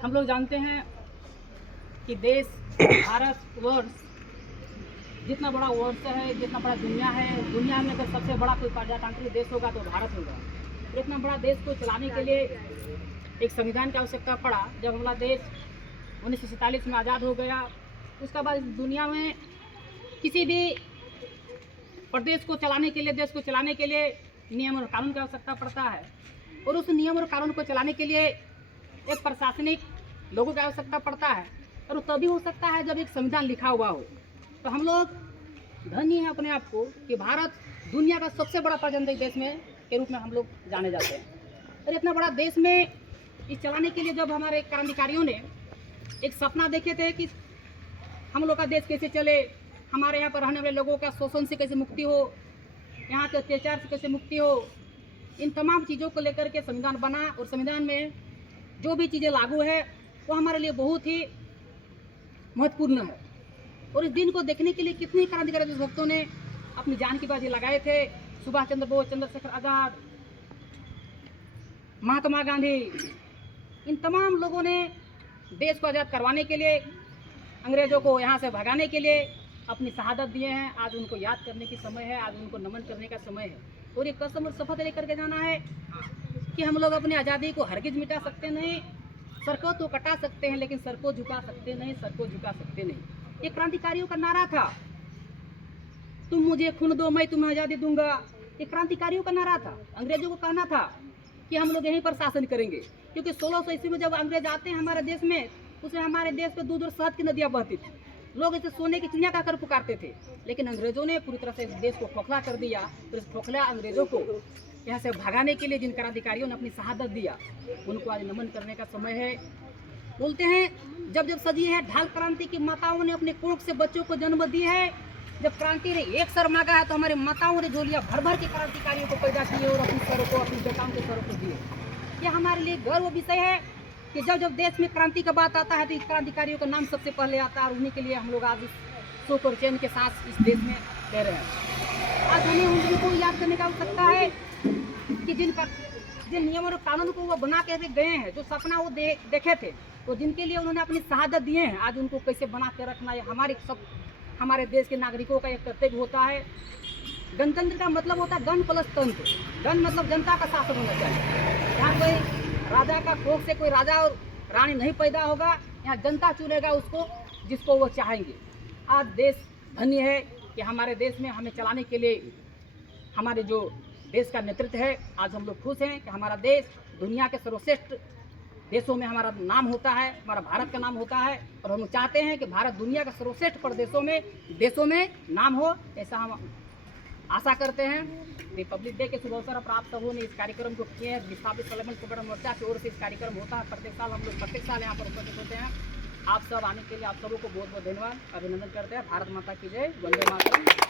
हम लोग जानते हैं कि देश भारत वर्ष जितना बड़ा वर्ष है, जितना बड़ा दुनिया है, दुनिया में अगर सबसे बड़ा कोई प्रजातांत्रिक देश होगा तो भारत होगा। तो इतना बड़ा देश को चलाने के लिए एक संविधान की आवश्यकता पड़ा। जब हमारा देश 1947 में आज़ाद हो गया, उसके बाद इस दुनिया में किसी भी प्रदेश को चलाने के लिए, देश को चलाने के लिए नियम और कानून की आवश्यकता पड़ता है। और उस नियम और कानून को चलाने के लिए एक प्रशासनिक लोगों की आवश्यकता पड़ता है, और वो तभी हो सकता है जब एक संविधान लिखा हुआ हो। तो हम लोग धन्य हैं अपने आप को कि भारत दुनिया का सबसे बड़ा प्रजातांत्रिक देश में के रूप में हम लोग जाने जाते हैं। और इतना बड़ा देश में इस चलाने के लिए जब हमारे क्रांतिकारियों ने एक सपना देखे थे कि हम लोग का देश कैसे चले, हमारे यहाँ पर रहने वाले लोगों का शोषण से कैसे मुक्ति हो, यहाँ के अत्याचार से कैसे मुक्ति हो, इन तमाम चीज़ों को लेकर के संविधान बना। और संविधान में जो भी चीज़ें लागू है वो हमारे लिए बहुत ही महत्वपूर्ण है। और इस दिन को देखने के लिए कितने क्रांतिकारी देशभक्तों ने अपनी जान की बाजी लगाए थे। सुभाष चंद्र बोस, चंद्रशेखर आज़ाद, महात्मा गांधी, इन तमाम लोगों ने देश को आज़ाद करवाने के लिए, अंग्रेज़ों को यहाँ से भगाने के लिए अपनी शहादत दिए हैं। आज उनको याद करने की समय है, आज उनको नमन करने का समय है। और ये कसम और शपथ लेकर के जाना है कि हम लोग अपनी आज़ादी को हरगिज मिटा सकते नहीं। सर को तो कटा सकते हैं लेकिन सर को झुका सकते नहीं, सर को झुका सकते नहीं। ये क्रांतिकारियों का नारा था, तुम मुझे खून दो मैं तुम्हें आज़ादी दूंगा। ये क्रांतिकारियों का नारा था। अंग्रेजों को कहना था कि हम लोग यहीं पर शासन करेंगे, क्योंकि 1600 ईस्वी में जब अंग्रेज आते हैं हमारे देश में, उसे हमारे देश पे दूध और शहद की नदियाँ बहती थी। लोग इसे सोने की चिड़िया कहकर पुकारते थे, लेकिन अंग्रेजों ने पूरी तरह से इस देश को खोखला कर दिया। और इस खोखला अंग्रेजों को यहाँ से भगाने के लिए जिन क्रांतिकारियों ने अपनी शहादत दिया, उनको आज नमन करने का समय है। बोलते हैं जब जब सदी है ढाल क्रांति की माताओं ने अपने कोख से बच्चों को जन्म दी है। जब क्रांति ने एक सर मांगा है तो हमारी माताओं ने झोलियाँ भर भर के क्रांतिकारियों को पैदा किए और अपनी सरों को, अपनी बेटाओं के सरों को दिए। यह हमारे लिए गर्व विषय है कि जब जब देश में क्रांति का बात आता है तो इस क्रांतिकारियों का नाम सबसे पहले आता है। और उन्हीं के लिए हम लोग आज इस सुख और चैन के साथ इस देश में रह रहे हैं। आज हमें उनको याद करने की आवश्यकता है कि जिन नियम और कानून को वो बना के गए हैं, जो सपना वो देखे थे, तो जिनके लिए उन्होंने अपनी शहादत दिए हैं, आज उनको कैसे बना के रखना है हमारे देश के नागरिकों का एक कर्तव्य होता है। गणतंत्र का मतलब होता है गण प्लस तंत्र। गण मतलब जनता का शासन होना चाहिए। यहाँ कोई राजा का कोख से कोई राजा और रानी नहीं पैदा होगा, यहाँ जनता चुनेगा उसको जिसको वो चाहेंगे। आज देश धन्य है कि हमारे देश में हमें चलाने के लिए हमारे जो देश का नेतृत्व है, आज हम लोग खुश हैं कि हमारा देश दुनिया के सर्वश्रेष्ठ देशों में हमारा नाम होता है, हमारा भारत का नाम होता है। और हम चाहते हैं कि भारत दुनिया के सर्वश्रेष्ठ देशों में नाम हो, ऐसा हम आशा करते हैं। रिपब्लिक डे के शुभ अवसर पर आप सबों ने इस कार्यक्रम को किए हैं। विस्थापित सलमन कबड्डी मोर्चा की ओर से इस कार्यक्रम होता है प्रत्येक साल। हम लोग प्रत्येक साल यहाँ पर उपस्थित होते हैं। आप सब आने के लिए आप सबों को बहुत बहुत धन्यवाद, अभिनंदन करते हैं। भारत माता की जय, वंदे मातरम।